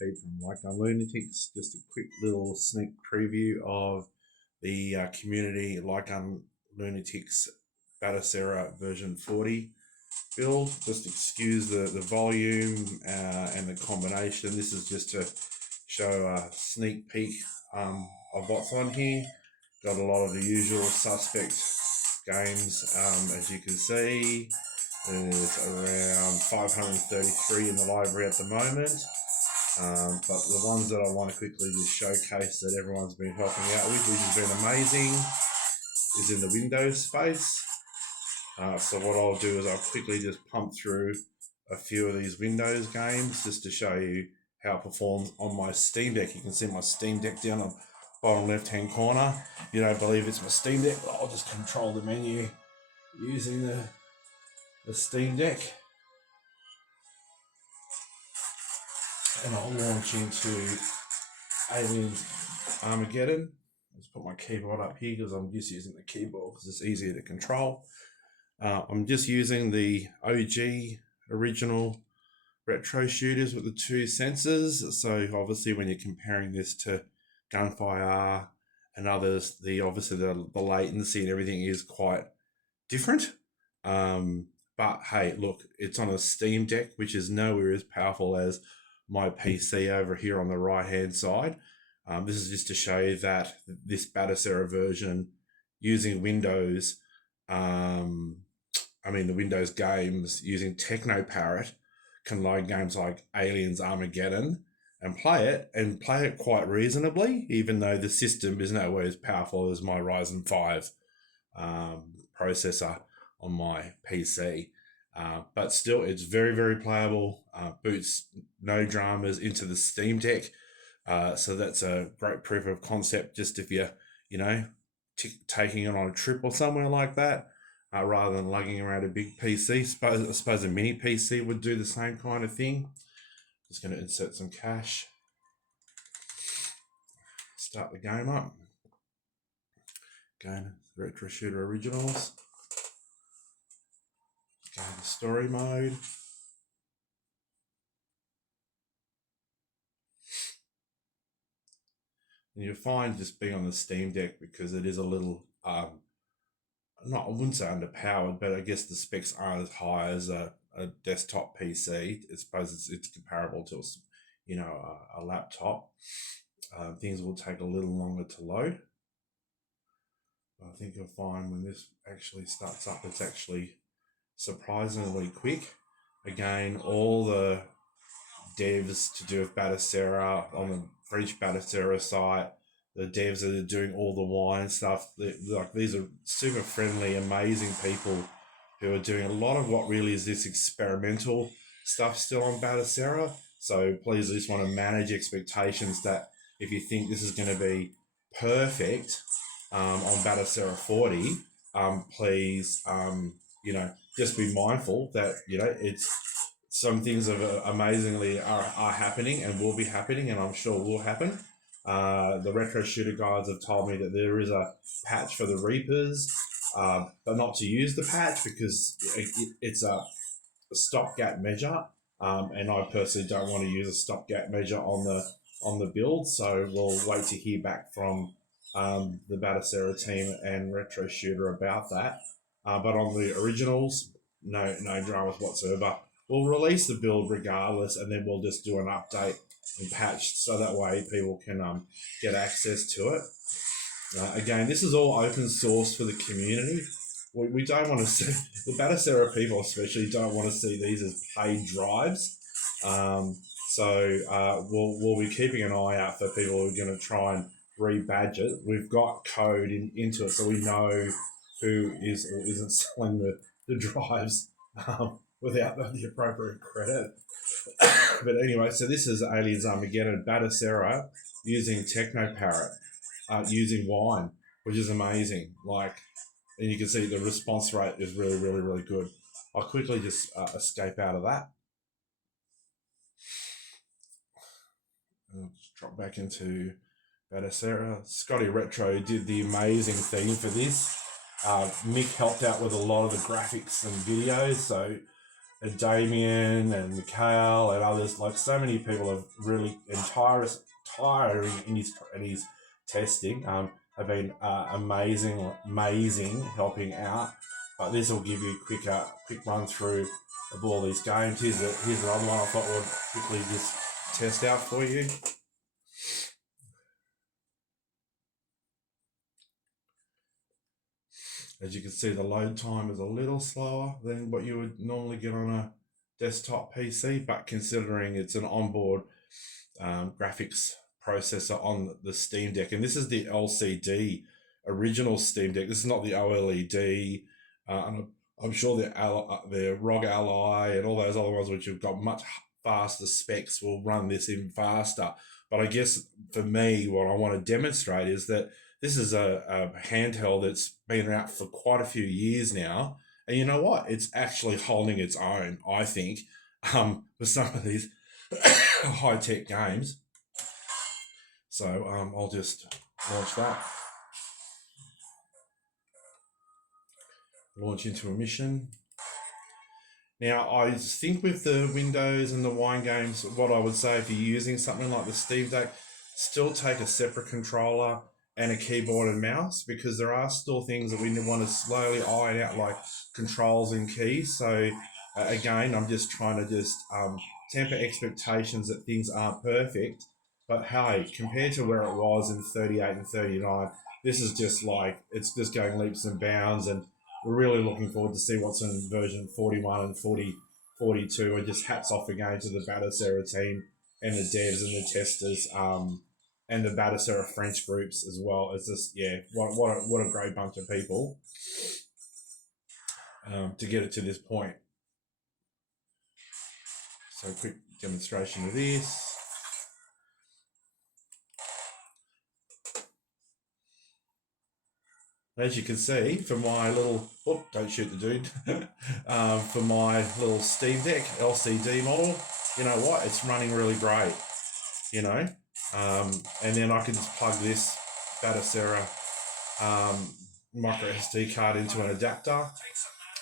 Pete from Lunatics. Just a quick little sneak preview of the community Lunatics Batocera version 40 build. Just excuse the volume and the combination. This is just to show a sneak peek of what's on here. Got a lot of the usual suspect games, as you can see. There's around 533 in the library at the moment. But the ones that I want to quickly just showcase that everyone's been helping out with, which has been amazing, is in the Windows space. So what I'll do is I'll quickly just pump through a few of these Windows games just to show you how it performs on my Steam Deck. You can see my Steam Deck down on the bottom left hand corner. If you don't believe it's my Steam Deck, I'll just control the menu using the Steam Deck. And I'll launch into Aliens Armageddon. Let's put my keyboard up here because I'm just using the keyboard because it's easier to control. I'm just using the OG original retro shooters with the two sensors. So obviously when you're comparing this to Gunfire and others, obviously the latency and everything is quite different. But hey, look, it's on a Steam Deck, which is nowhere as powerful as my PC over here on the right hand side. This is just to show you that this Batocera version using Windows, the Windows games using TechnoParrot can load games like Aliens Armageddon and play it quite reasonably, even though the system is nowhere as powerful as my Ryzen 5 processor on my PC. But still, it's very, very playable. Boots no dramas into the Steam Deck. So that's a great proof of concept just if you're, taking it on a trip or somewhere like that, rather than lugging around a big PC. I suppose a mini PC would do the same kind of thing. Just going to insert some cash. Start the game up. Again, Retro Shooter Originals. Go to story mode. And you'll find just being on the Steam Deck, because it is a little, I wouldn't say underpowered, but I guess the specs aren't as high as a desktop PC. I suppose it's comparable to a laptop. Things will take a little longer to load. I think you'll find when this actually starts up, it's actually surprisingly quick. Again, all the devs to do with Batocera on the French Batocera site, the devs that are doing all the wine stuff, these are super friendly, amazing people who are doing a lot of what really is this experimental stuff still on Batocera. So please, I just want to manage expectations that if you think this is going to be perfect on Batocera 40, please, just be mindful that, it's some things amazingly are happening and will be happening, and I'm sure will happen. The retro shooter guides have told me that there is a patch for the Reapers, but not to use the patch because it's a stopgap measure, and I personally don't want to use a stopgap measure on the build. So we'll wait to hear back from the Batocera team and retro shooter about that. But on the originals, no dramas whatsoever. We'll release the build regardless, and then we'll just do an update and patch so that way people can get access to it. Again, this is all open source for the community. We don't want to see, the Batocera people especially don't want to see these as paid drives. So we'll be keeping an eye out for people who are going to try and rebadge it. We've got code into it, so we know who is or isn't selling the drives without the appropriate credit. But anyway, so this is Aliens Armageddon Batocera using TechnoParrot, using wine, which is amazing. And you can see the response rate is really, really, really good. I'll quickly just escape out of that. I'll just drop back into Batocera. Scotty Retro did the amazing theme for this. Mick helped out with a lot of the graphics and videos, so Damien and Mikhail and others, like so many people have really tiring in his testing. Have been amazing helping out. But this will give you a quick run through of all these games. Here's another one I thought would quickly just test out for you. As you can see, the load time is a little slower than what you would normally get on a desktop PC, but considering it's an onboard graphics processor on the Steam Deck, and this is the LCD original Steam Deck. This is not the OLED. And I'm sure the ROG Ally and all those other ones which have got much faster specs will run this even faster. But I guess for me, what I want to demonstrate is that this is a handheld that's been out for quite a few years now. And you know what? It's actually holding its own, I think, for some of these high-tech games. So I'll just launch that. Launch into a mission. Now, I think with the Windows and the wine games, what I would say if you're using something like the Steam Deck, still take a separate controller and a keyboard and mouse, because there are still things that we want to slowly iron out, like controls and keys. So again, I'm just trying to temper expectations that things aren't perfect. But hey, compared to where it was in 38 and 39, this is just like, it's just going leaps and bounds, and we're really looking forward to see what's in version 41 and 42. And just hats off again to the Batocera team and the devs and the testers, and the Batocera French groups as well. It's just, yeah, what a great bunch of people to get it to this point. So quick demonstration of this. As you can see, for my little, don't shoot the dude, for my little Steam Deck LCD model, you know what, it's running really great, you know. And then I can just plug this Batocera micro SD card into an adapter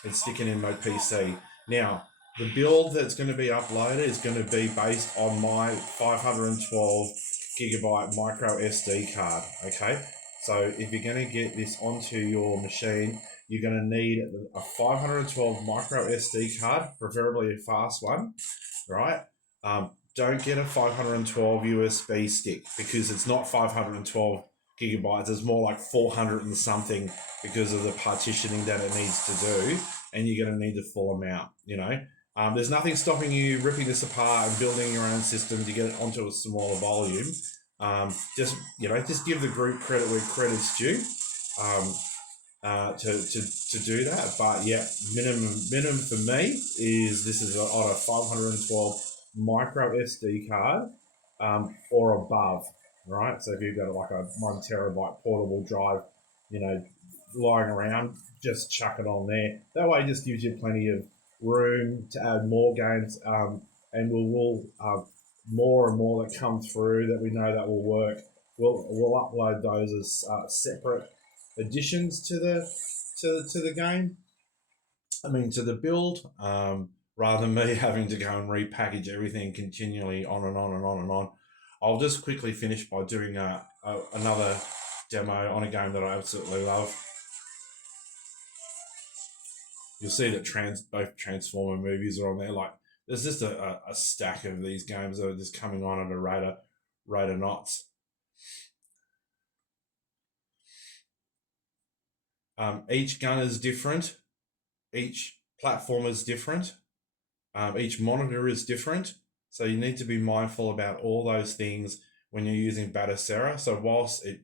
and stick it in my PC. Now, the build that's going to be uploaded is going to be based on my 512 gigabyte micro SD card, okay? So if you're going to get this onto your machine, you're going to need a 512 micro SD card, preferably a fast one, right? Don't get a 512 USB stick, because it's not 512 gigabytes. It's more like 400 and something, because of the partitioning that it needs to do, and you're going to need the full amount, you know. There's nothing stopping you ripping this apart and building your own system to get it onto a smaller volume. Just give the group credit where credit's due, to do that. But yeah, minimum for me is this is on a 512 micro SD card, or above, right? So if you've got like a 1 terabyte portable drive, you know, lying around, just chuck it on there. That way, it just gives you plenty of room to add more games, and we'll more and more that come through that we know that will work. We'll upload those as separate additions to the game. I mean, to the build, rather than me having to go and repackage everything continually on and on and on and on. I'll just quickly finish by doing another demo on a game that I absolutely love. You'll see that both Transformer movies are on there. Like, there's just a stack of these games that are just coming on at a rate of knots. Each gun is different. Each platform is different. Each monitor is different. So you need to be mindful about all those things when you're using Batocera. So whilst it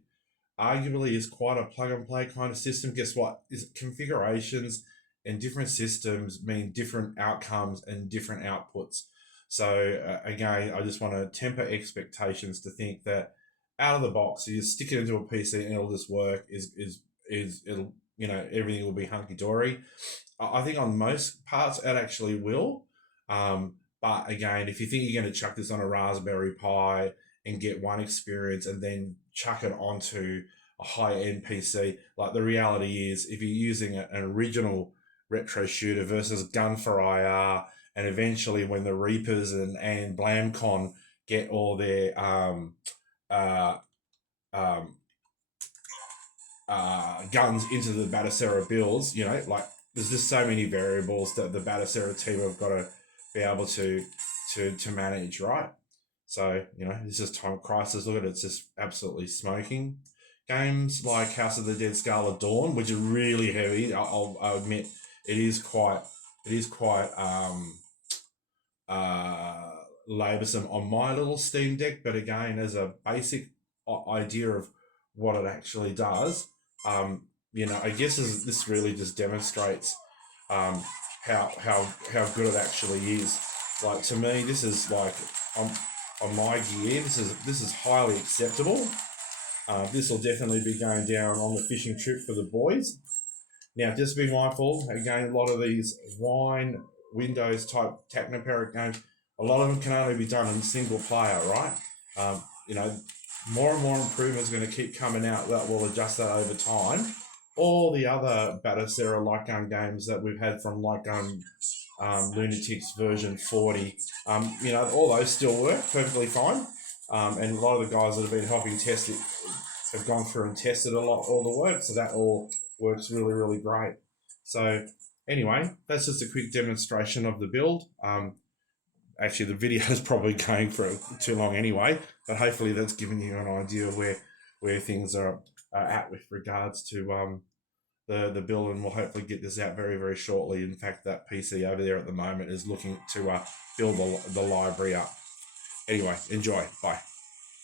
arguably is quite a plug and play kind of system, guess what? Configurations and different systems mean different outcomes and different outputs. So again, I just want to temper expectations to think that out of the box, you just stick it into a PC and it'll just work. It'll, you know, everything will be hunky dory. I think on most parts it actually will. But again, if you think you're going to chuck this on a Raspberry Pi and get one experience and then chuck it onto a high-end PC, like, the reality is, if you're using an original retro shooter versus Gun for IR and eventually when the Reapers and Blamcon get all their uh, um, guns into the Batocera builds, like there's just so many variables that the Batocera team have got to be able to manage, right? So, this is Time Crisis. Look at it, it's just absolutely smoking. Games like House of the Dead Scarlet Dawn, which is really heavy, I'll admit, it is quite uh, laboursome on my little Steam Deck, but again, as a basic idea of what it actually does, I guess this really just demonstrates um, how good it actually is. Like, to me, this is like on my gear, this is highly acceptable. This will definitely be going down on the fishing trip for the boys. Now, just be mindful, again, a lot of these wine Windows type Technoperic games, a lot of them can only be done in single player, right? Um, you know, more and more improvements are going to keep coming out that will adjust that over time. All the other Batocera like games that we've had from Lunatics version 40, all those still work perfectly fine. And a lot of the guys that have been helping test it have gone through and tested all the work, so that all works really, really great. So anyway, that's just a quick demonstration of the build. Actually, the video is probably going for too long anyway, but hopefully that's given you an idea of where things are at with regards to the build, and we'll hopefully get this out very, very shortly. In fact, that PC over there at the moment is looking to build the library up. Anyway, enjoy. Bye.